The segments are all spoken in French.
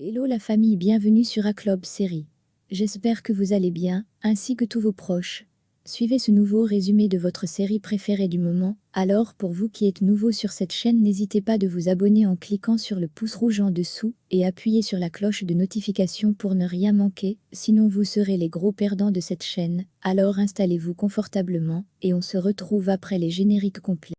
Hello la famille, bienvenue sur A-Club Série. J'espère que vous allez bien, ainsi que tous vos proches. Suivez ce nouveau résumé de votre série préférée du moment. Alors, pour vous qui êtes nouveau sur cette chaîne, n'hésitez pas de vous abonner en cliquant sur le pouce rouge en dessous et appuyez sur la cloche de notification pour ne rien manquer, sinon vous serez les gros perdants de cette chaîne. Alors installez-vous confortablement et on se retrouve après les génériques complets.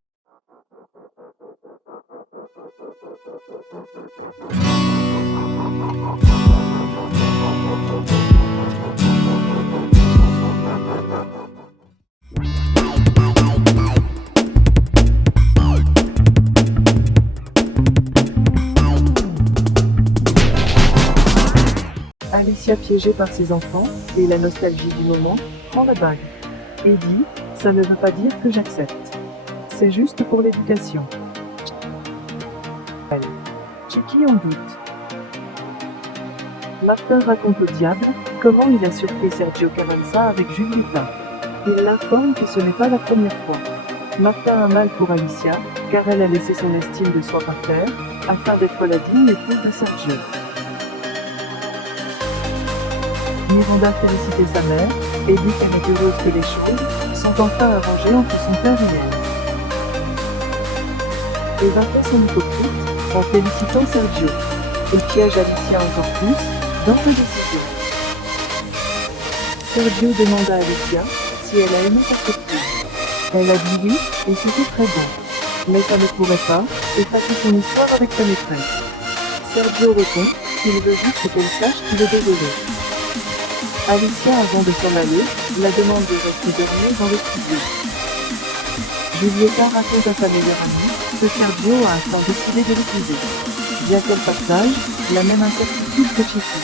Alicia, piégée par ses enfants, et la nostalgie du moment, prend la bague. Et dit, ça ne veut pas dire que j'accepte. C'est juste pour l'éducation. Chicky en doute. Martin raconte au diable comment il a surpris Sergio Carranza avec Julieta. Il l'informe que ce n'est pas la première fois. Martin a mal pour Alicia, car elle a laissé son estime de soi par terre, afin d'être la digne épouse de Sergio. Miranda félicitait sa mère, et dit qu'elle est heureuse que les choses sont enfin arrangées entre son père et elle. Eva fait son hypocrite, en félicitant Sergio. Il piège Alicia encore plus, dans sa décision. Sergio demande à Alicia si elle a aimé sa surprise. Elle a dit oui, et c'était très bon. Mais ça ne pourrait pas, effacer son histoire avec sa maîtresse. Sergio répond qu'il veut juste qu'elle sache qu'il est désolé. Alicia, avant de s'en aller, la demande de rester dormir dans le studio. Julieta raconte à sa meilleure amie que Sergio a enfin décidé de l'épouser. Bien qu'elle partage la même incertitude que Chicky.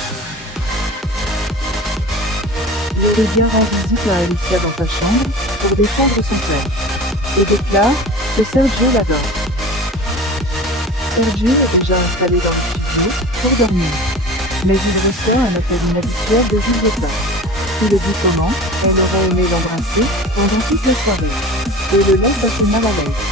Yuridia rend visite à Alicia dans sa chambre pour défendre son père et déclare que Sergio l'adore. Sergio est déjà installé dans le studio pour dormir. Mais il reçoit un appel inhabituel de Julieta. Qui le dit comment elle aurait aimé l'embrasser pendant toute la soirée, et le laisse assez mal à l'aise.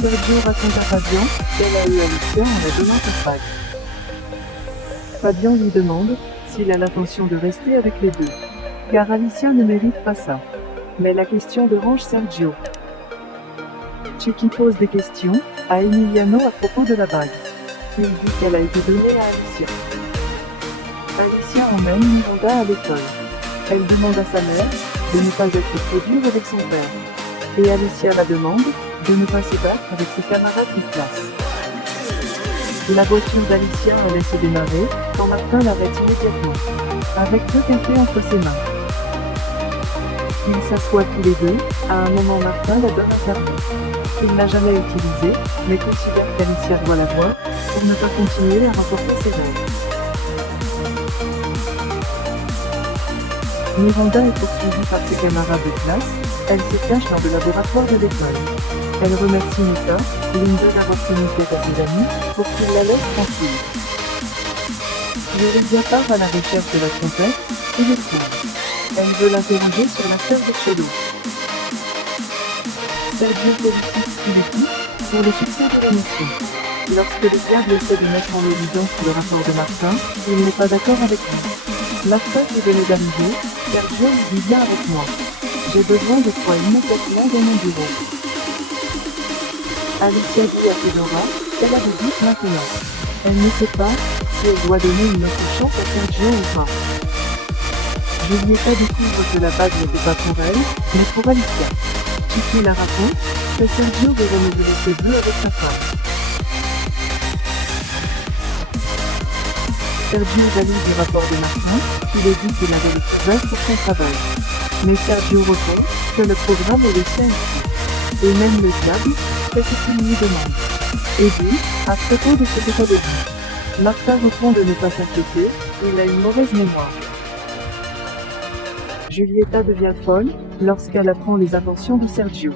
Sergio raconte à Fabian qu'elle a eu Alicia en la donnant sa bague. Fabian lui demande s'il a l'intention de rester avec les deux, car Alicia ne mérite pas ça. Mais la question dérange Sergio. Chicky pose des questions à Emiliano à propos de la bague. Il dit qu'elle a été donnée à Alicia. Alicia emmène Miranda à l'école. Elle demande à sa mère de ne pas être trop dure avec son père. Et Alicia la demande de ne pas se battre avec ses camarades de classe. La voiture d'Alicia allait se démarrer quand Martin l'arrête immédiatement, avec 2 cafés entre ses mains. Ils s'assoient tous les deux. À un moment, Martin la donne un carton qu'il n'a jamais utilisé, mais considère qu'Alicia doit l'avoir pour ne pas continuer à remporter ses rêves. Miranda est poursuivie par ses camarades de classe. Elle se cache dans le laboratoire de l'école. Elle remercie Nita, Linda d'avoir communiqué à ses amis pour qu'il la laisse tranquille. Yuridia part à la recherche de la trompette et le trouve. Elle veut l'interroger sur l'affaire de Chelo. Sergio félicite Filippi pour le succès de l'émission. Lorsque le diable essaie de mettre en évidence le rapport de Martin, il n'est pas d'accord avec lui. Martin qui venait d'arriver, Sergio lui dit bien avec moi. J'ai besoin de toi immédiatement dans mon bureau. Alicia dit à Fedora qu'elle a des doutes maintenant. Elle ne sait pas si elle doit donner une autre chance à Sergio ou pas. Julieta découvre que la bague n'était pas pour elle, mais pour Alicia. Chicky la raconte que Sergio veut renouveler ses vœux avec sa femme. Sergio jaloux du rapport de Martin, qui lui dit qu'il avait le courage pour son travail. Mais Sergio répond que le programme est le sien aussi. Et même le diable fait ce qu'il lui demande. Et dit, à propos de ce que j'avais dit. Martin répond de ne pas s'inquiéter, il a une mauvaise mémoire. Julieta devient folle lorsqu'elle apprend les intentions de Sergio.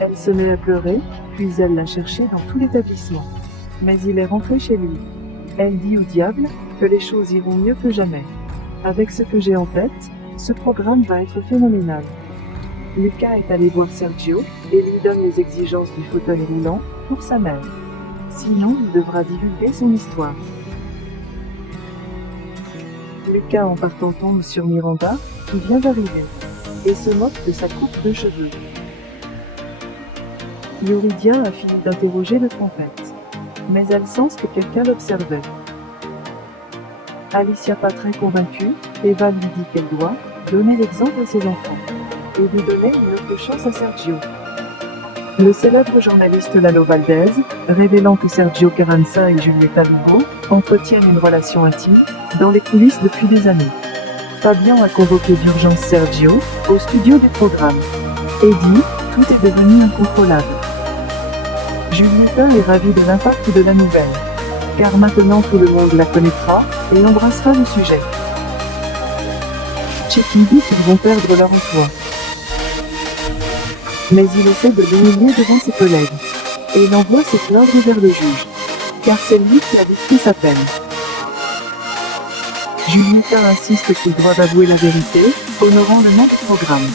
Elle se met à pleurer, puis elle l'a cherché dans tout l'établissement. Mais il est rentré chez lui. Elle dit au diable que les choses iront mieux que jamais. Avec ce que j'ai en tête, ce programme va être phénoménal. Lucas est allé voir Sergio et lui donne les exigences du fauteuil roulant pour sa mère. Sinon, il devra divulguer son histoire. Lucas en partant tombe sur Miranda, qui vient d'arriver, et se moque de sa coupe de cheveux. Yuridia a fini d'interroger le trompette, mais elle sent que quelqu'un l'observait. Alicia pas très convaincue, Eva lui dit qu'elle doit donner l'exemple à ses enfants, et lui donner une autre chance à Sergio. Le célèbre journaliste Lalo Valdez, révélant que Sergio Carranza et Julieta Lugo entretiennent une relation intime, dans les coulisses depuis des années. Fabian a convoqué d'urgence Sergio, au studio des programmes, et dit, tout est devenu incontrôlable. Julieta est ravie de l'impact de la nouvelle, car maintenant tout le monde la connaîtra, et embrassera le sujet. Checky dit qu'ils vont perdre leur emploi. Mais il essaie de l'humilier devant ses collègues, et il envoie se plaindre vers le juge, car c'est lui qui a dicté sa peine. Julieta insiste qu'ils doivent avouer la vérité, honorant le nom du programme.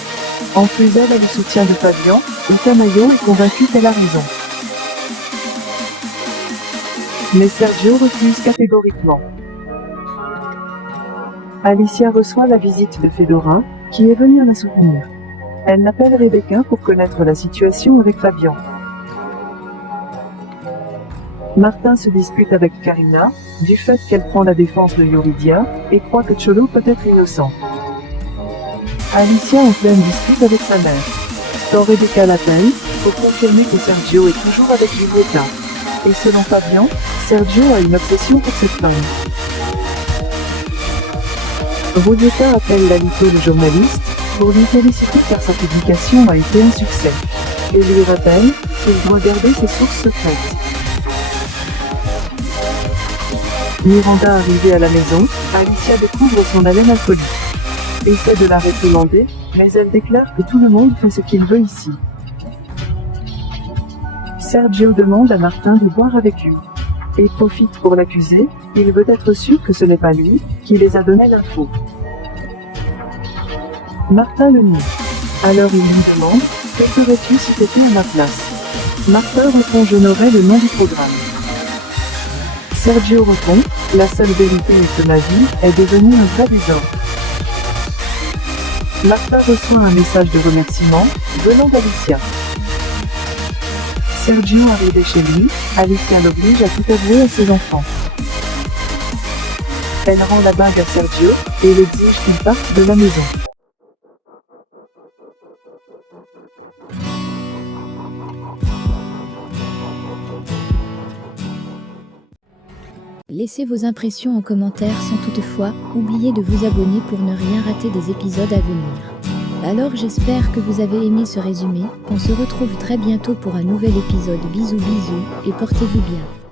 En plus elle a le soutien de Fabian, et Tamayo est convaincu qu'elle a raison. Mais Sergio refuse catégoriquement. Alicia reçoit la visite de Fedora, qui est venue la soutenir. Elle l'appelle Rebecca pour connaître la situation avec Fabian. Martin se dispute avec Karina, du fait qu'elle prend la défense de Yuridia, et croit que Cholo peut être innocent. Alicia en pleine dispute avec sa mère. Quand Rebecca l'appelle, pour confirmer que Sergio est toujours avec Julieta. Et selon Fabian, Sergio a une obsession pour cette femme. Julieta appelle Lalito le journaliste, pour lui féliciter car sa publication a été un succès. Et lui rappelle qu'il doit garder ses sources secrètes. Miranda arrivée à la maison, Alicia découvre son haleine alcoolique. Essaie de la réprimander, mais elle déclare que tout le monde fait ce qu'il veut ici. Sergio demande à Martin de boire avec lui. Et profite pour l'accuser, il veut être sûr que ce n'est pas lui qui les a donné l'info. Martin le nie. Alors il lui demande, que ferais-tu si t'étais à ma place? Martin répond je n'aurais le nom du programme. Sergio répond, la seule vérité est que ma vie est devenue un vrai désordre. Martin reçoit un message de remerciement, venant d'Alicia. Sergio arrivé chez lui, Alicia l'oblige à tout avouer à ses enfants. Elle rend la bague à Sergio, et l'exige qu'il parte de la maison. Laissez vos impressions en commentaire sans toutefois oublier de vous abonner pour ne rien rater des épisodes à venir. Alors j'espère que vous avez aimé ce résumé, on se retrouve très bientôt pour un nouvel épisode. Bisous bisous et portez-vous bien.